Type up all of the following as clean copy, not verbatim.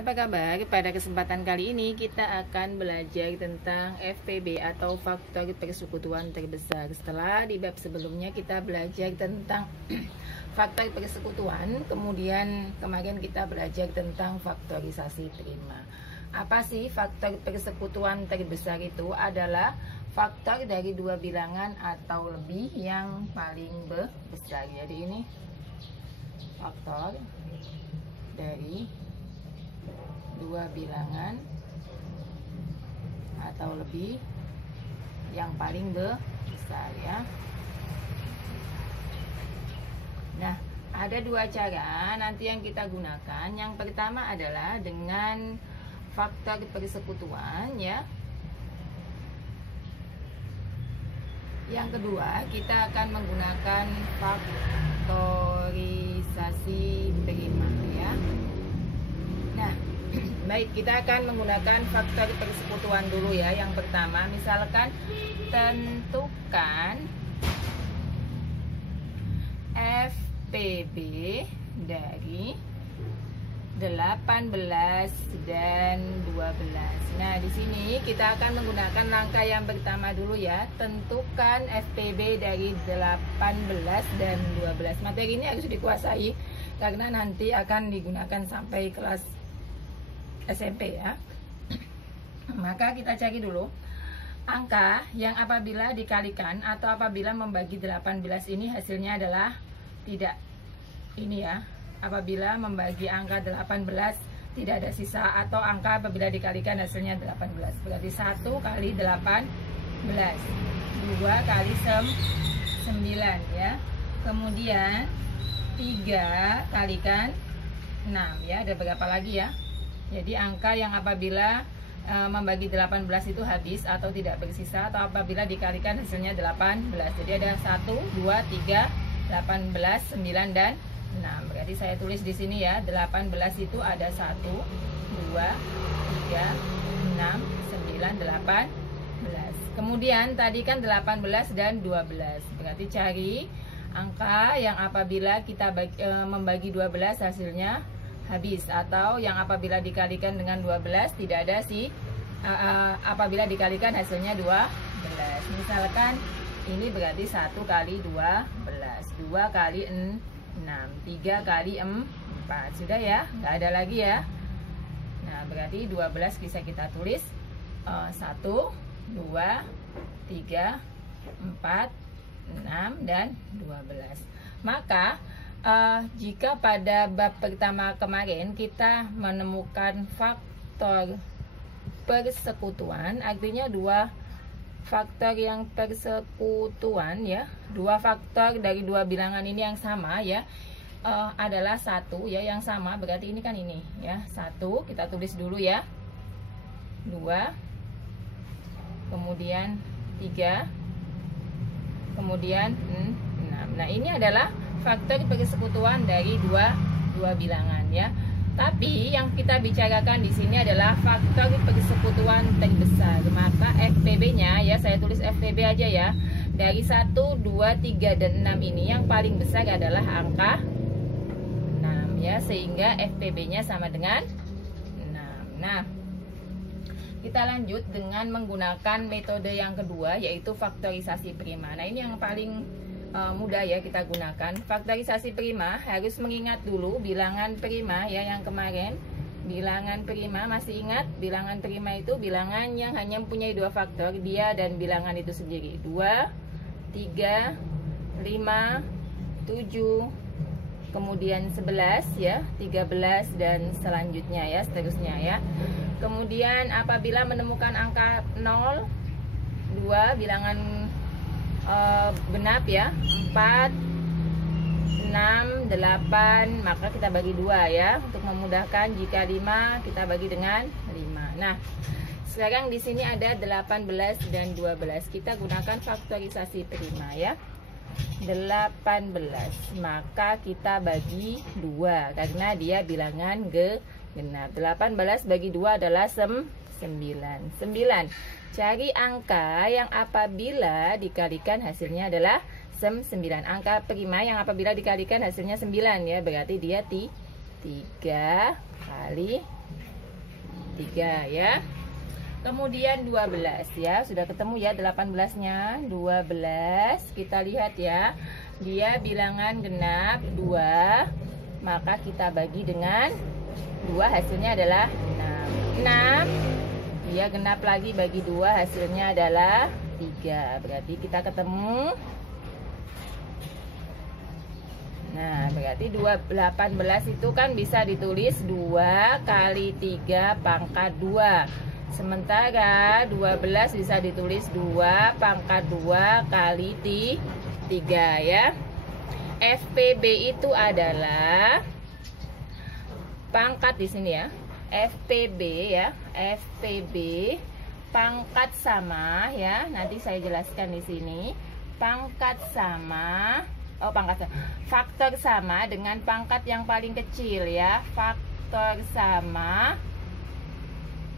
apa kabar? Pada kesempatan kali ini kita akan belajar tentang FPB atau faktor persekutuan terbesar. Setelah di bab sebelumnya kita belajar tentang faktor persekutuan, kemudian kemarin kita belajar tentang faktorisasi prima. Apa sih faktor persekutuan terbesar? Itu adalah faktor dari dua bilangan atau lebih yang paling besar. Jadi ini faktor dari dua bilangan atau lebih yang paling besar ya. Nah, ada dua cara nanti yang kita gunakan. Yang pertama adalah dengan faktor persekutuan ya. Yang kedua, kita akan menggunakan faktorisasi prima ya. Nah, baik, kita akan menggunakan faktor persekutuan dulu ya. Yang pertama, misalkan tentukan FPB dari 18 dan 12. Nah, di sini kita akan menggunakan langkah yang pertama dulu ya. Tentukan FPB dari 18 dan 12. Materi ini harus dikuasai karena nanti akan digunakan sampai kelas SMP ya. Maka kita cari dulu angka yang apabila dikalikan atau apabila membagi 18 ini hasilnya adalah tidak ini ya. Apabila membagi angka 18 tidak ada sisa, atau angka apabila dikalikan hasilnya 18. Berarti 1 kali 18, 2 kali 9 ya. Kemudian 3 kalikan 6 ya. Ada berapa lagi ya? Jadi angka yang apabila membagi 18 itu habis atau tidak bersisa, atau apabila dikalikan hasilnya 18. Jadi ada 1, 2, 3, 18, 9 dan 6. Berarti saya tulis di sini ya, 18 itu ada 1, 2, 3, 6, 9, 18. Kemudian tadi kan 18 dan 12. Berarti cari angka yang apabila kita membagi 12 hasilnya habis, atau yang apabila dikalikan dengan 12 tidak ada apabila dikalikan hasilnya 12. Misalkan ini berarti 1 kali 12, 2 kali 6, 3 kali 4. Sudah ya, nggak ada lagi ya. Nah, berarti 12 bisa kita tulis 1, 2, 3, 4, 6 dan 12. Maka jika pada bab pertama kemarin kita menemukan faktor persekutuan, artinya dua faktor yang persekutuan ya, dua faktor dari dua bilangan ini yang sama ya, adalah 1 ya, yang sama. Berarti ini kan ini ya, 1 kita tulis dulu ya, 2, kemudian 3, kemudian 6. Nah, ini adalah faktor persekutuan dari dua bilangan ya. Tapi yang kita bicarakan di sini adalah faktor persekutuan terbesar. Maka FPB-nya ya, saya tulis FPB aja ya. Dari 1, 2, 3 dan 6 ini yang paling besar adalah angka 6 ya, sehingga FPB-nya sama dengan 6. Nah, kita lanjut dengan menggunakan metode yang kedua, yaitu faktorisasi prima. Nah, ini yang paling mudah ya kita gunakan. Faktorisasi prima harus mengingat dulu bilangan prima ya, yang kemarin bilangan prima, masih ingat? Bilangan prima itu bilangan yang hanya mempunyai dua faktor, dia dan bilangan itu sendiri. 2, 3, 5, 7, kemudian 11 ya, 13 dan selanjutnya ya, seterusnya ya. Kemudian apabila menemukan angka 0, 2 bilangan genap ya, 4, 6, 8, maka kita bagi 2 ya, untuk memudahkan. Jika 5 kita bagi dengan 5. Nah, sekarang di sini ada 18 dan 12. Kita gunakan faktorisasi prima ya. 18 maka kita bagi 2 karena dia bilangan genap. 18 bagi 2 adalah 9. Cari angka yang apabila dikalikan hasilnya adalah 9. Angka prima yang apabila dikalikan hasilnya 9 ya, berarti dia 3 kali 3 ya. Kemudian 12 ya, sudah ketemu ya 18-nya. 12 kita lihat ya, dia bilangan genap 2, maka kita bagi dengan 2, hasilnya adalah 6. 6 dia genap lagi bagi 2, hasilnya adalah 3. Berarti kita ketemu. Nah, berarti 18 itu kan bisa ditulis 2 kali 3 pangkat 2. Sementara 12 bisa ditulis 2 pangkat 2 kali 3 ya. FPB itu adalah pangkat di sini ya. FPB ya. FPB pangkat sama ya. Nanti saya jelaskan di sini. Pangkat sama, faktor sama dengan pangkat yang paling kecil ya. Faktor sama,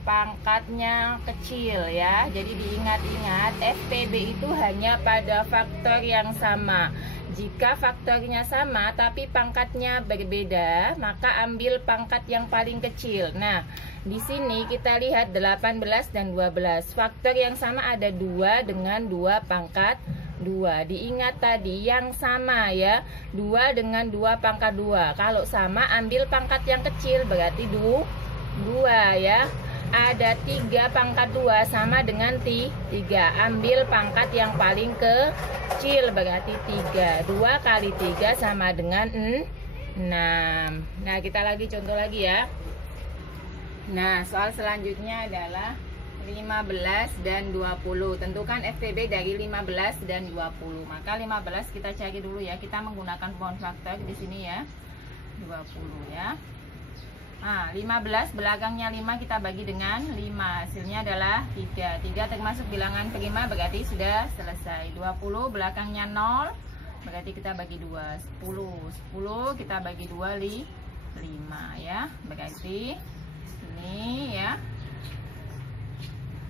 pangkatnya kecil ya. Jadi diingat-ingat, FPB itu hanya pada faktor yang sama. Jika faktornya sama tapi pangkatnya berbeda, maka ambil pangkat yang paling kecil. Nah, di sini kita lihat 18 dan 12. Faktor yang sama ada 2 dengan 2 pangkat 2. Diingat tadi yang sama ya, 2 dengan 2 pangkat 2. Kalau sama ambil pangkat yang kecil, berarti 2 ya. Ada 3 pangkat 2 sama dengan 3. Ambil pangkat yang paling kecil, berarti 3. 2 kali 3 sama dengan 6. Nah, kita lagi contoh lagi ya. Nah, soal selanjutnya adalah 15 dan 20. Tentukan FPB dari 15 dan 20. Maka 15 kita cari dulu ya. Kita menggunakan pohon faktor di sini ya. 20 ya. Nah, 15 belakangnya 5 kita bagi dengan 5. Hasilnya adalah 3. 3 termasuk bilangan prima, berarti sudah selesai. 20 belakangnya 0, berarti kita bagi 2. 10 kita bagi 2, 5 ya. Berarti ini ya.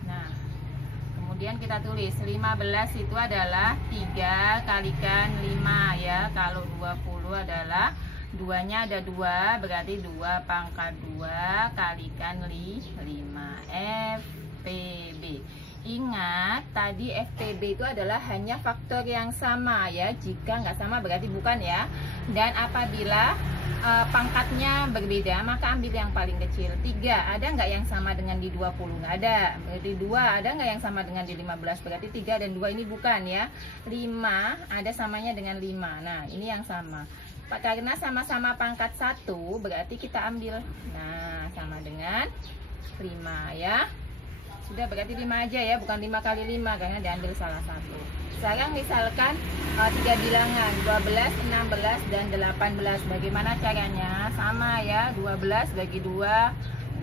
Nah, kemudian kita tulis 15 itu adalah 3 kalikan 5 ya. Kalau 20 adalah 2-nya ada 2, berarti 2 pangkat 2 kalikan 5. FPB. Ingat, tadi FPB itu adalah hanya faktor yang sama ya. Jika nggak sama berarti bukan ya. Dan apabila pangkatnya berbeda, maka ambil yang paling kecil. 3, ada nggak yang sama dengan di 20? Nggak ada. Berarti 2, ada nggak yang sama dengan di 15? Berarti 3 dan 2 ini bukan ya. 5, ada samanya dengan 5. Nah, ini yang sama. Karena sama-sama pangkat 1, berarti kita ambil. Nah, sama dengan 5 ya. Sudah, berarti 5 aja ya, bukan 5 kali 5 karena diambil salah satu. Sekarang misalkan 3 bilangan 12, 16 dan 18. Bagaimana caranya? Sama ya, 12 bagi 2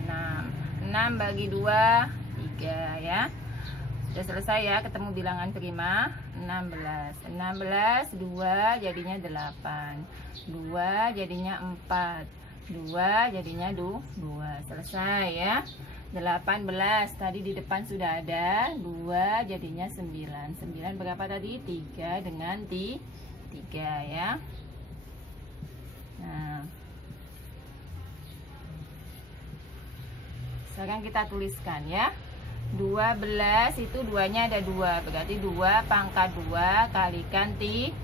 6. 6 bagi 2 3 ya. Sudah selesai ya, ketemu bilangan prima. 16 2 jadinya 8, 2 jadinya 4, 2 jadinya 2. Selesai ya. 18 tadi di depan sudah ada, 2 jadinya 9. 9 berapa tadi? 3 dengan 3 ya. Nah, sekarang kita tuliskan ya. 12 itu 2-nya ada 2, berarti 2 pangkat 2 kalikan 3.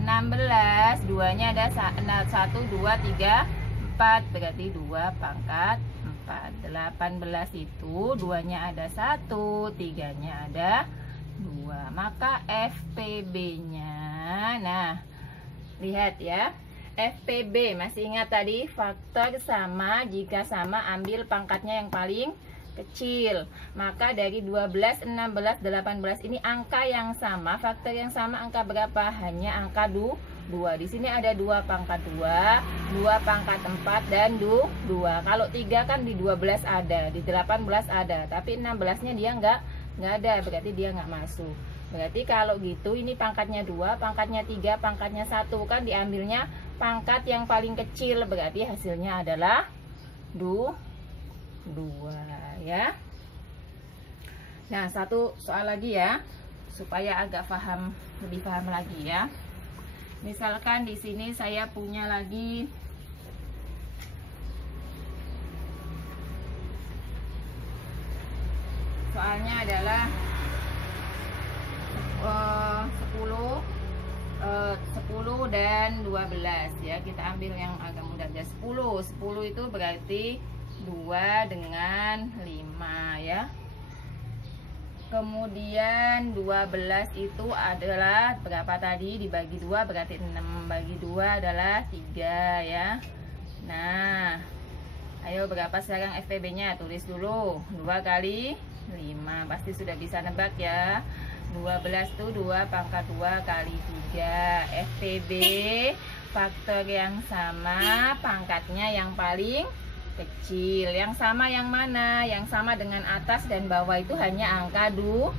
16 2-nya ada 1 2 3 4, berarti 2 pangkat 4. 18 itu 2-nya ada 1, 3-nya ada 2. Maka FPB-nya, nah lihat ya, FPB masih ingat tadi faktor sama, jika sama ambil pangkatnya yang paling kecil. Maka dari 12, 16, 18 ini angka yang sama, faktor yang sama, angka berapa? Hanya angka 2. Di sini ada 2 pangkat 2, 2 pangkat 4 dan 2. Kalau 3 kan di 12 ada, di 18 ada, tapi 16-nya dia nggak ada, berarti dia nggak masuk. Berarti kalau gitu ini pangkatnya 2, pangkatnya 3, pangkatnya 1, kan diambilnya pangkat yang paling kecil, berarti hasilnya adalah 2 ya. Nah, satu soal lagi ya, supaya agak lebih paham lagi ya. Misalkan di sini saya punya lagi soalnya adalah 10 dan 12 ya. Kita ambil yang agak mudah aja. 10 itu berarti 2 dengan 5 ya. Kemudian 12 itu adalah berapa tadi? Dibagi 2 berarti 6. Bagi 2 adalah 3 ya. Nah, ayo berapa sekarang FPB-nya? Tulis dulu. 2 kali 5. Pasti sudah bisa nebak ya. 12 itu 2 pangkat 2 kali 3. FPB faktor yang sama, pangkatnya yang paling kecil. Yang sama yang mana? Yang sama dengan atas dan bawah itu hanya angka 2.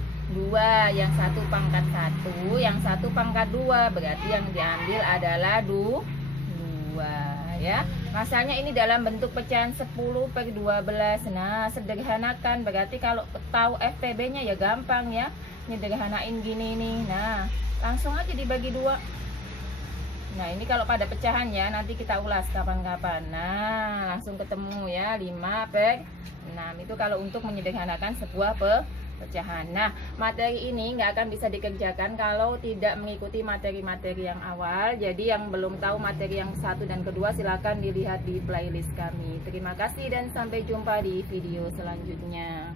Yang satu pangkat 1, yang satu pangkat 2. Berarti yang diambil adalah 2 ya. Masanya ini dalam bentuk pecahan 10/12. Nah, sederhanakan. Berarti kalau tahu FPB-nya ya gampang ya. Nyederhanain gini nih. Nah, langsung aja dibagi 2. Nah, ini kalau pada pecahan ya, nanti kita ulas kapan-kapan. Nah, langsung ketemu ya, 5/6. Itu kalau untuk menyederhanakan sebuah pecahan. Nah, materi ini nggak akan bisa dikerjakan kalau tidak mengikuti materi-materi yang awal. Jadi yang belum tahu materi yang 1 dan kedua, silakan dilihat di playlist kami. Terima kasih dan sampai jumpa di video selanjutnya.